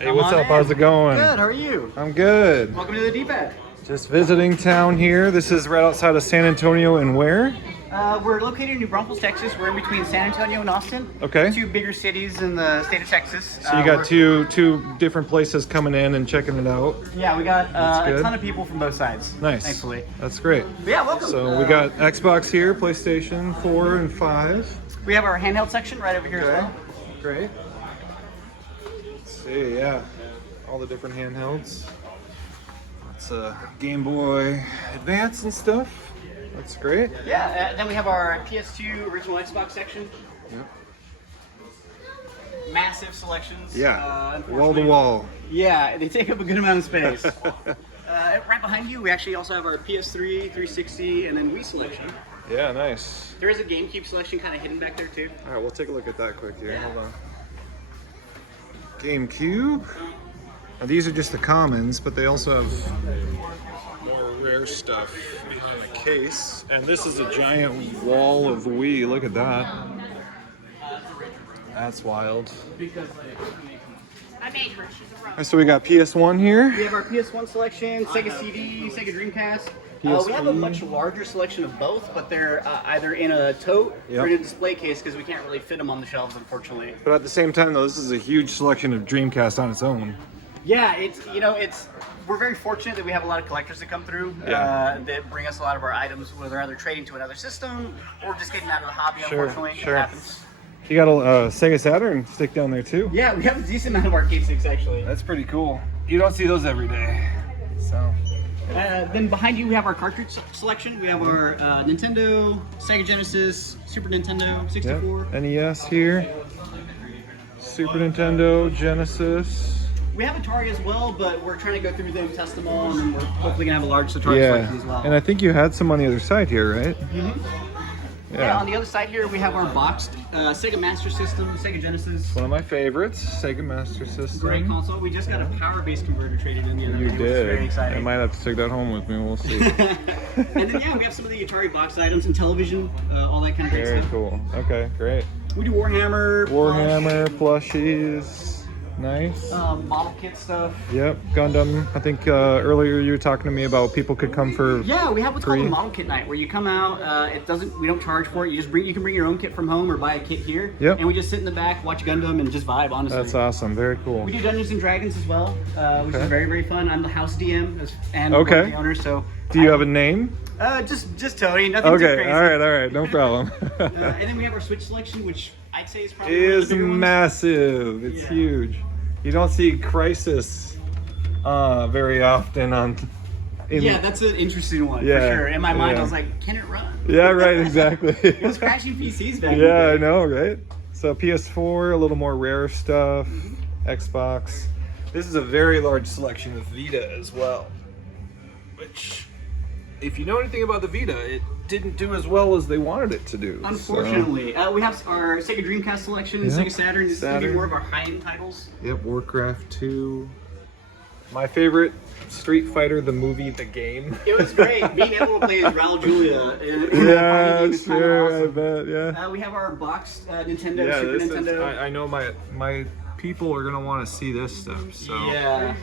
Hey, what's up? How's it going? Good, how are you? I'm good. Welcome to the Dpad. Just visiting town here. This is right outside of San Antonio and where? We're located in New Braunfels, Texas. We're in between San Antonio and Austin. Okay. Two bigger cities in the state of Texas. So you got two different places coming in and checking it out. Yeah, we got a ton of people from both sides. Nice. Thankfully. That's great. But yeah, welcome. So we got Xbox here, PlayStation 4 and 5. We have our handheld section right over here as well. Great. Let's see, yeah. All the different handhelds. It's a Game Boy Advance and stuff. That's great. Yeah, then we have our PS2 original Xbox section. Yep. Massive selections. Yeah, wall to wall. Yeah, they take up a good amount of space. Right behind you, we actually also have our PS3, 360, and then Wii selection. Yeah, nice. There is a GameCube selection kind of hidden back there too. All right, we'll take a look at that quick here. Yeah. Hold on. GameCube. Now, these are just the commons, but they also have more rare stuff behind the case. And this is a giant wall of Wii. Look at that. That's wild. Alright, so we got PS1 here. We have our PS1 selection, Sega CD, Sega Dreamcast. We have a much larger selection of both, but they're either in a tote or in a display case because we can't really fit them on the shelves, unfortunately. But at the same time, though, this is a huge selection of Dreamcast on its own. Yeah, we're very fortunate that we have a lot of collectors that come through that bring us a lot of our items, whether they're either trading to another system or just getting out of the hobby. Unfortunately, sure. It happens. You got a Sega Saturn stick down there too. Yeah, we have a decent amount of arcade sticks actually. That's pretty cool. You don't see those every day. So. Then behind you we have our cartridge selection. We have our Nintendo, Sega Genesis, Super Nintendo, 64. Yep. NES here. Super Nintendo, Genesis. We have Atari as well, but we're trying to go through them, test them all, and then we're hopefully gonna have a large Atari selection as well. And I think you had some on the other side here, right? Mm-hmm. Yeah, on the other side here we have our boxed Sega Master System, Sega Genesis. One of my favorites, Sega Master System. Great console. We just got a power-based converter traded in the other day. You Which did. is very exciting. I might have to take that home with me. We'll see. And then yeah, we have some of the Atari box items and television, all that kind of great Very stuff. cool. Okay, great. We do Warhammer, plushies. Nice. Model kit stuff. Yep, Gundam. I think earlier you were talking to me about people could come for. Yeah, we have what's called a model kit night, where you come out. We don't charge for it. You can bring your own kit from home or buy a kit here. Yep. And we just sit in the back, watch Gundam, and just vibe. Honestly. That's awesome. Very cool. We do Dungeons and Dragons as well, which is very, very fun. I'm the house DM and one of the owner. So. Do you have a name? Just Tony. Nothing too crazy. All right. No problem. And then we have our Switch selection, which I'd say is probably massive. It's huge. You don't see Crisis very often on. Yeah, that's an interesting one for sure. In my mind, I was like, can it run? Yeah, right. Exactly. It was crashing PCs back. Yeah, I know, right? So PS4, a little more rare stuff. Xbox. This is a very large selection of Vita as well. Which, if you know anything about the Vita, it didn't do as well as they wanted it to do. Unfortunately. We have our Sega Dreamcast selection, Sega Saturn. This is going to be more of our high-end titles. Yep, Warcraft 2. My favorite, Street Fighter, the movie, the game. It was great. Being able to play as Raul Julia. Yeah, sure, awesome. I bet, yeah. We have our boxed Nintendo, Super Nintendo. I know my people are going to want to see this stuff, so yeah.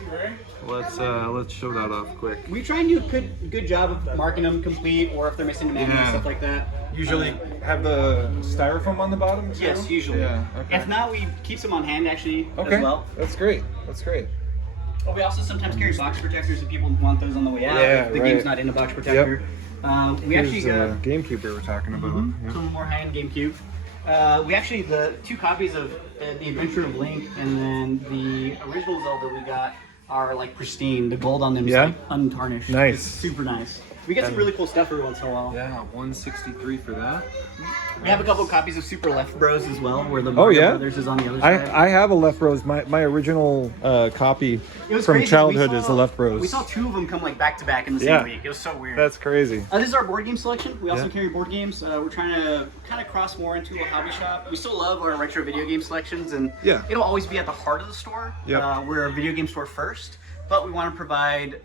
Let's show that off quick. We try and do a good job of marking them complete, or if they're missing a menu and stuff like that. Usually have the styrofoam on the bottom too? Yes, usually. Yeah, okay. If not, we keep them on hand actually as well. That's great. But we also sometimes carry box protectors if people want those on the way out. Yeah, if the game's not in a box protector. Yep. We actually got GameCube we were talking about. some more high-end GameCube. We actually, the two copies of The Adventure of Link and then the original Zelda we got are like pristine. The gold on them is like untarnished. Nice. It's super nice. We get some really cool stuff every once in a while. Yeah, 163 for that. We have a couple of copies of Super Left Bros as well, where the Mario Brothers is on the other side. I have a Left Bros. My original copy from crazy. childhood is the Left Bros. We saw two of them come like back to back in the same week. It was so weird. That's crazy. This is our board game selection. We also carry board games. We're trying to kind of cross more into a hobby shop. We still love our retro video game selections, and it'll always be at the heart of the store. We're a video game store first, but we want to provide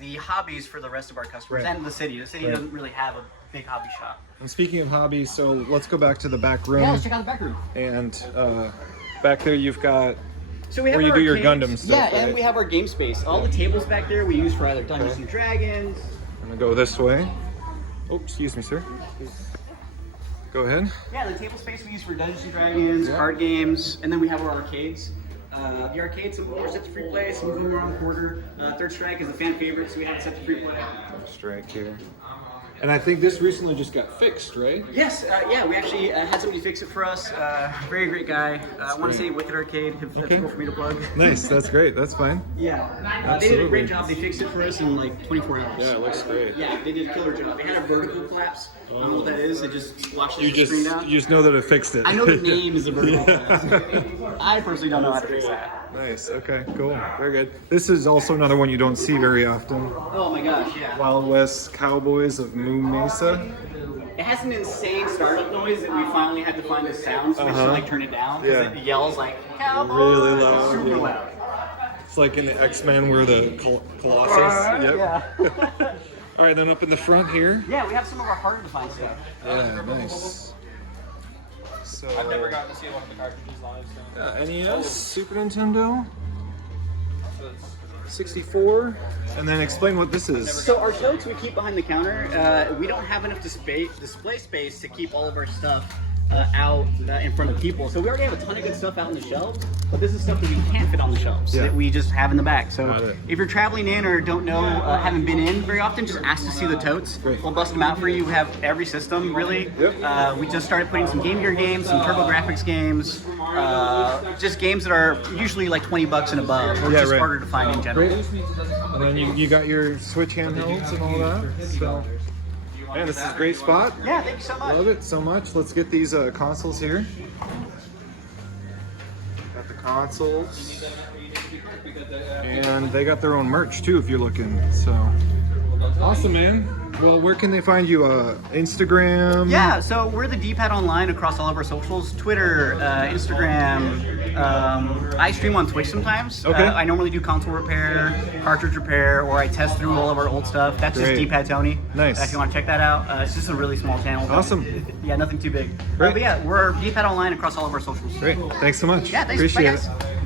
the hobbies for the rest of our customers and the city. The city doesn't really have a big hobby shop. And speaking of hobbies, so let's go back to the back room. Yeah, let's check out the back room. And back there you've got So we have where you do your arcades. Gundam stuff. Yeah, and we have our game space. All the tables back there we use for either Dungeons and Dragons. I'm gonna go this way. Oh, excuse me, sir. Go ahead. Yeah, the table space we use for Dungeons and Dragons, card games, and then we have our arcades. The arcades, some of them are set to free play, some of them are on quarter. Third Strike is a fan favorite, so we have it set to free play. Third Strike here. And I think this recently just got fixed, right? Yes, yeah, we actually had somebody fix it for us. Very great guy. I want to say Wicked Arcade, if that's cool for me to plug. Nice, that's great, that's fine. Yeah, they did a great job. They fixed it for us in like 24 hours. Yeah, it looks great. Yeah, they did a killer job. They had a vertical collapse. I don't know what that is. It just washes the screen down. You just know that it fixed it. I know the name is a vertical collapse. I personally don't know how to fix that. Nice, okay, cool, very good. This is also another one you don't see very often. Oh my gosh, yeah. Wild West Cowboys of Moon Mesa. It has an insane startup noise that we finally had to find a sound switch to like turn it down because it yells like Cowboys. Really loud. Super loud. It's like in the X-Men where the Colossus. Yep. Yeah. All right, then up in the front here. Yeah, we have some of our harder to find stuff. Yeah, nice. So, I've never gotten to see one of the cartridges live. NES, Super Nintendo, 64, and then explain what this is. So our totes we keep behind the counter. We don't have enough display space to keep all of our stuff out in front of people. So we already have a ton of good stuff out on the shelves, but this is stuff that we can't fit on the shelves that we just have in the back. So if you're traveling in or don't know, haven't been in very often, just ask to see the totes. We'll bust them out for you. We have every system, really. We just started putting some Game Gear games, some TurboGrafx games, just games that are usually like $20 and above, or just harder to find in general. And then you got your Switch handhelds and all that. So. Man, this is a great spot. Yeah, thank you so much. Love it so much. Let's get these consoles here. Got the consoles. And they got their own merch too if you're looking. So awesome, man. Well, where can they find you? Instagram? Yeah, so we're the Dpad online across all of our socials. Twitter, Instagram. I stream on Twitch sometimes. Okay. I normally do console repair, cartridge repair, or I test through all of our old stuff. That's just Dpad Tony. Nice. If you want to check that out. It's just a really small channel. Awesome. Yeah, nothing too big. Great. But yeah, we're Dpad online across all of our socials. Great. Thanks so much. Yeah, thanks. Appreciate Bye, guys. it.